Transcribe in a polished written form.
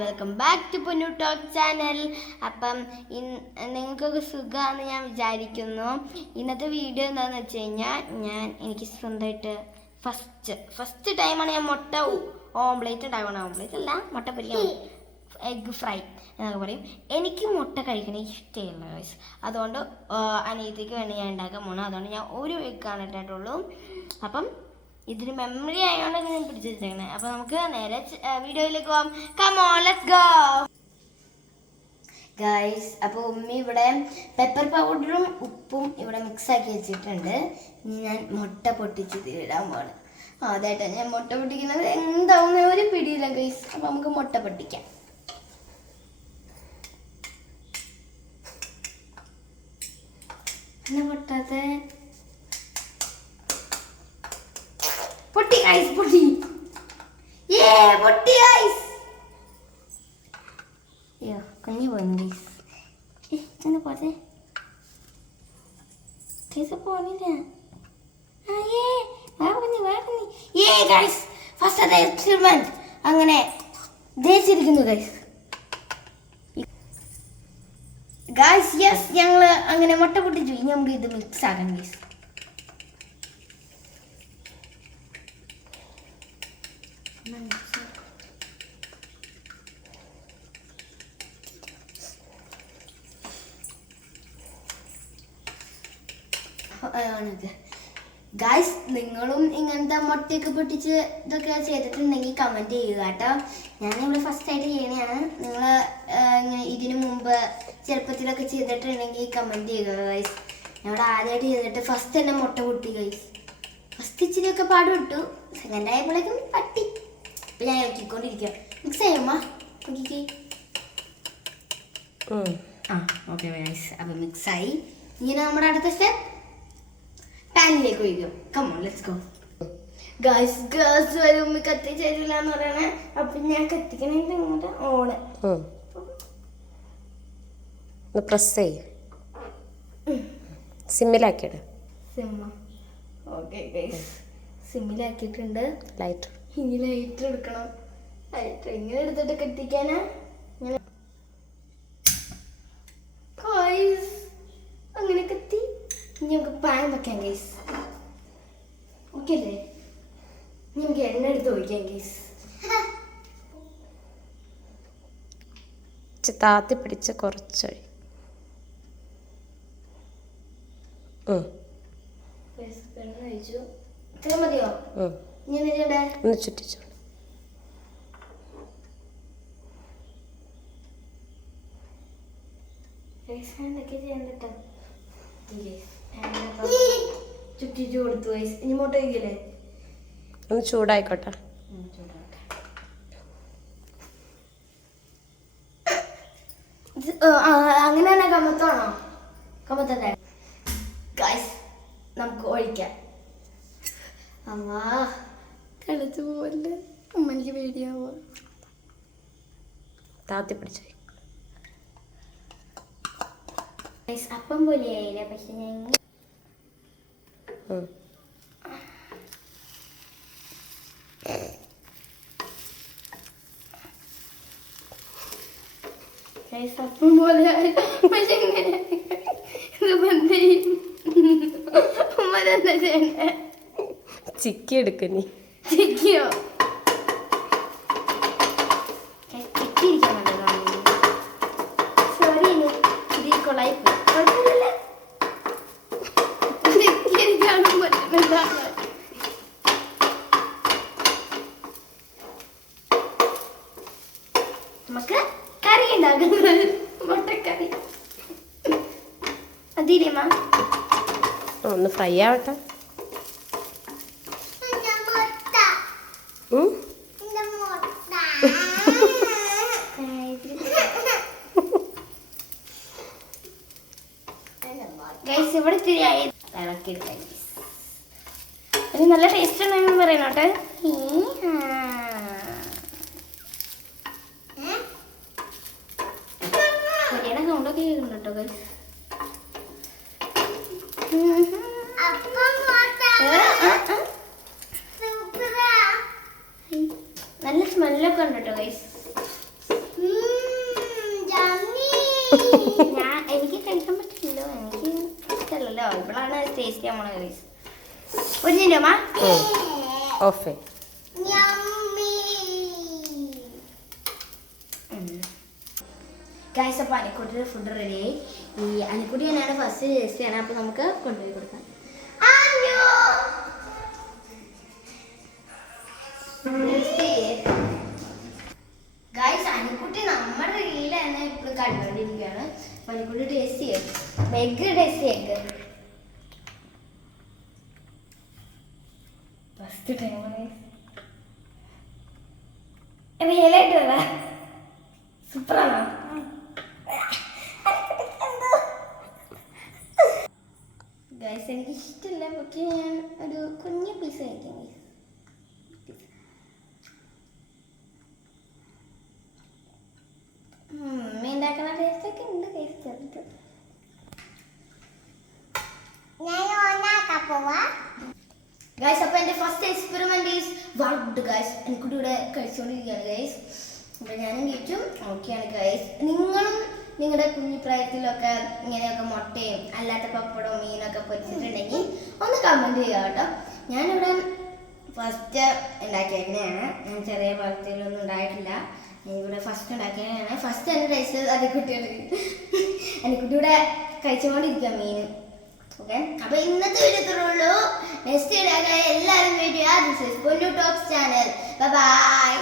Welcome back to പൊന്നു talk channel. അപ്പം നിങ്ങൾക്കൊക്കെ സുഖമാണെന്ന് ഞാൻ വിചാരിക്കുന്നു. ഇന്നത്തെ വീഡിയോ എന്താണെന്ന് വെച്ച് കഴിഞ്ഞാൽ എനിക്ക് സ്വന്തമായിട്ട് ഫസ്റ്റ് ടൈമാണ് ഞാൻ മുട്ട ഓംപ്ലേറ്റ് ഉണ്ടാക്കണം. ഓംപ്ലേറ്റ് അല്ല, മുട്ട പൊരിക്കാൻ, എഗ് ഫ്രൈ എന്നൊക്കെ പറയും. എനിക്ക് മുട്ട കഴിക്കണ ഇഷ്ടമില്ല ഗൈസ്. അതുകൊണ്ട് അനിയത്തിക്ക് വേണ്ടി ഞാൻ ഉണ്ടാക്കാൻ പോകണം. അതുകൊണ്ട് ഞാൻ ഒരു എഗ്ഗാണ് ഇട്ടിട്ടുള്ളൂ. അപ്പം ഇതിന് മെമ്മറി ആയതുകൊണ്ട് ഞാൻ പിടിച്ചു വെച്ചേക്കണേ. അപ്പോൾ നമുക്ക് നേരെ വീഡിയോയിലേക്ക് പോകാം. Come on, let's go guys. അപ്പോൾ ഉമ്മി ഇവിടെ പെപ്പർ പൗഡറും ഉപ്പും ഇവിടെ മിക്സ് ആക്കി വെച്ചിട്ടുണ്ട്. ഇനി ഞാൻ മുട്ട പൊട്ടിച്ച് ഇതിലിടാൻ പോവാണ്. അതായിട്ട് ഞാൻ മുട്ട പൊട്ടിക്കുന്നത് എന്താവുന്ന ഒരു പിടിയില്ല ഗൈസ്. അപ്പോൾ നമുക്ക് മുട്ട പൊട്ടിക്കാം. എന്നാ പൊട്ടാത്തെ? പൊട്ടി ഗൈസ്, പൊട്ടി. പൊട്ടി ഗൈസ്. അയ്യോ, കുഞ്ഞു പോയിരുന്നു ഗൈസ്. ചെന്ന് പോത്തെ കേസ് പോണില്ല. ഫസ്റ്റ് എക്സ്പെരിമെന്റ് അങ്ങനെ ദേശിരിക്കുന്നു ഗൈസ്. ഗൈസ് യെസ്, ഞങ്ങള് അങ്ങനെ മുട്ട പൊട്ടിച്ചു. ഇനി നമുക്ക് ഇത് മിക്സ് ആക്കാം ഗൈസ്. ഗൈസ്, നിങ്ങളും ഇങ്ങനത്തെ മുട്ടയൊക്കെ പൊട്ടിച്ച് ഇതൊക്കെ ചെയ്തിട്ടുണ്ടെങ്കിൽ കമൻറ്റ് ചെയ്യുക കേട്ടോ. ഞാനിവിടെ ഫസ്റ്റ് ആയിട്ട് ചെയ്യണതാണ്. നിങ്ങൾ ഇതിനു മുമ്പ് ചെറുപ്പത്തിലൊക്കെ ചെയ്തിട്ടുണ്ടെങ്കിൽ കമൻറ്റ് ചെയ്യുക ഗൈസ്. ഞങ്ങളുടെ ആദ്യമായിട്ട് ചെയ്തിട്ട് ഫസ്റ്റ് തന്നെ മുട്ട പൊട്ടി ഗൈസ്. ഫസ്റ്റ് ഇച്ചിരിയൊക്കെ പാട് വിട്ടു, സെക്കൻഡ് ആയപ്പോഴേക്കും പട്ടി. ഇപ്പം ഞാൻ ഇറക്കിക്കൊണ്ടിരിക്കുക. മിക്സ് ചെയ്യുമ്മ നോക്കിക്കേ. ഓക്കെ ഗൈസ്, അപ്പം മിക്സായി. ഇങ്ങനെ നമ്മുടെ അടുത്ത സ്റ്റെപ്പ് പാനിലേക്ക് ഒഴിക്കും. Come on, let's go guys. Gas വരെ ഉമ്മി കത്തിച്ചില്ല എന്ന് പറയണേ. അപ്പം ഞാൻ കത്തിക്കണേൻ്റെ ഇങ്ങോട്ട് ഓണ് പ്രസ് ചെയ്യ, സിമ്മിലാക്കിയിട്. ഓക്കെ ഗൈസ്, സിമ്മിലാക്കിയിട്ടുണ്ട്. ലൈറ്റർ, ഇനി ലൈറ്റർ എടുക്കണം. ലൈറ്റർ ഇങ്ങനെ എടുത്തിട്ട് കത്തിക്കാനാ. അങ്ങനെ കത്തി. ഇനി നമുക്ക് പാൻ വെക്കാം ഗൈസ്. ഓക്കെ അല്ലേ? ഇനി നമുക്ക് എണ്ണ എടുത്ത് ഒഴിക്കാം ഗൈസ്. താത്തി പിടിച്ച് കുറച്ചൊഴി. എണ്ണ ഒഴിച്ചു. ഇത്ര മതിയോ? ഇങ്ങനെ ഒന്ന് ചുറ്റിച്ചു. എന്തൊക്കെ ചെയ്യണ്ടോ? ചുറ്റിച്ചു കൊടുത്തു ഗൈസ്. ഇനി മുട്ട ഒഴിക്കല്ലേ? ഒന്ന് ചൂടായിക്കോട്ടെ. അങ്ങനെ തന്നെ കമത്താണോ? കമത്തട്ടെ ഗൈസ്, നമുക്ക് ഒഴിക്കാം. അമ്മാ കളിച്ചു പോവല്ലേ, ഉമ്മനിക്ക് പേടിയാവോ? താത്തി പിടിച്ചു. അപ്പം പോലെയായില്ല, പക്ഷെ ഞാൻ അപ്പം പോലെ പക്ഷെ ഇങ്ങനെ ഇത് ബന്ധ ഉമ്മരെന്താ ചെയ്യണ്ടേ? ചിക്കി എടുക്ക. നീ ചിക്കിയോ? സോറി, ഇത് കൊള്ളായി കുഴപ്പമില്ലല്ലേ? ചിക്കിയിരിക്കാനും പറ്റുന്നില്ല. നമുക്ക് കറി ഉണ്ടാക്കുന്നത് മുട്ടക്കറി. അതിരിയമ്മ ഒന്ന് ഫ്രൈ ആവട്ടെ. ഗൈസ്, ഇവിടെ ഇത്തിരിയായി ഇളക്കിയിട്ടില്ല. ഇത് നല്ല ടേസ്റ്റ് ഉണ്ടെന്ന് പറയണോട്ടെ. പൊരിയുടെ സൗണ്ടൊക്കെ കേൾക്കുന്നുണ്ട് കേട്ടോ ഗൈസ്. നല്ല സ്മെല്ലൊക്കെ ഉണ്ട് കേട്ടോ ഗൈസ്. എനിക്ക് കഴിക്കാൻ പറ്റില്ലല്ലോ, എനിക്ക് ഇഷ്ടമല്ലല്ലോ. ഇവളാണ് ടേസ്റ്റ് ചെയ്യാൻ പോണ ഗൈസ്. ഒരു മിനിറ്റ് അമ്മ. ഓഫ്. ഗൈസ്, അപ്പോൾ അനിക്കുട്ടിയുടെ ഫുഡ് റെഡിയായി. ഈ അനിക്കുട്ടി തന്നെയാണ് ഫസ്റ്റ് ടേസ്റ്റ് ചെയ്യണം. അപ്പോൾ നമുക്ക് കൊണ്ടുപോയി കൊടുക്കാം. ഗൈസ്, അനിക്കുട്ടി നമ്മുടെ റീലാണ് ഇപ്പോൾ കണ്ടുകൊണ്ടിരിക്കുകയാണ്. അപ്പോൾ അനിക്കുട്ടി ടേസ്റ്റ് ചെയ്യും. എഗ് ടേസ്റ്റ് ചെയ്യും. ഫസ്റ്റ് ടൈമാണ് റിയലായിട്ട് വരാ. സൂപ്പറാണോ? ഗൈസ്, എനിക്ക് ഇഷ്ടമില്ല, പക്ഷേ ഞാൻ ഒരു കുഞ്ഞു പീസ് കഴിക്കാം. ഉണ്ടാക്കുന്ന ടേസ്റ്റ് ഒക്കെ ഉണ്ട്. ടേസ്റ്റ് ചെറുത്. ഗൈസ്, അപ്പോൾ എൻ്റെ first experiment is worked guys. എനിക്കൂടി ഇവിടെ കഴിച്ചുകൊണ്ടിരിക്കുകയാണ് ഗൈസ്. അപ്പോൾ ഞാനും കഴിച്ചു. ഓക്കെയാണ് ഗൈസ്. നിങ്ങളും നിങ്ങളുടെ കുഞ്ഞിപ്രായത്തിലൊക്കെ ഇങ്ങനെയൊക്കെ മുട്ടയും അല്ലാത്ത പപ്പടവും മീനൊക്കെ പൊരിച്ചിട്ടുണ്ടെങ്കിൽ ഒന്ന് കമൻറ്റ് ചെയ്യുക കേട്ടോ. ഞാനിവിടെ ഫസ്റ്റ് ഉണ്ടാക്കിയേക്കണെയാണ്. ഞാൻ ചെറിയ പ്രായത്തിലൊന്നും ഉണ്ടായിട്ടില്ല. ഞാനിവിടെ ഫസ്റ്റ് ഉണ്ടാക്കിയതാണ്. ഫസ്റ്റ് എൻ്റെ ടേസ്റ്റ് അനിക്കുട്ടിയാണ്. അനിക്കുട്ടിയുടെ കഴിച്ചുകൊണ്ടിരിക്കുക മീൻ. ഓക്കെ, അപ്പോൾ ഇന്നത്തെ വീഡിയോ ഇത്രയുള്ളൂ. നെക്സ്റ്റ് വീഡിയോ എല്ലാവരും വീഡിയോ ദിസ് ഈസ് പൊന്നു ടോക്സ് ചാനൽ. ബൈ.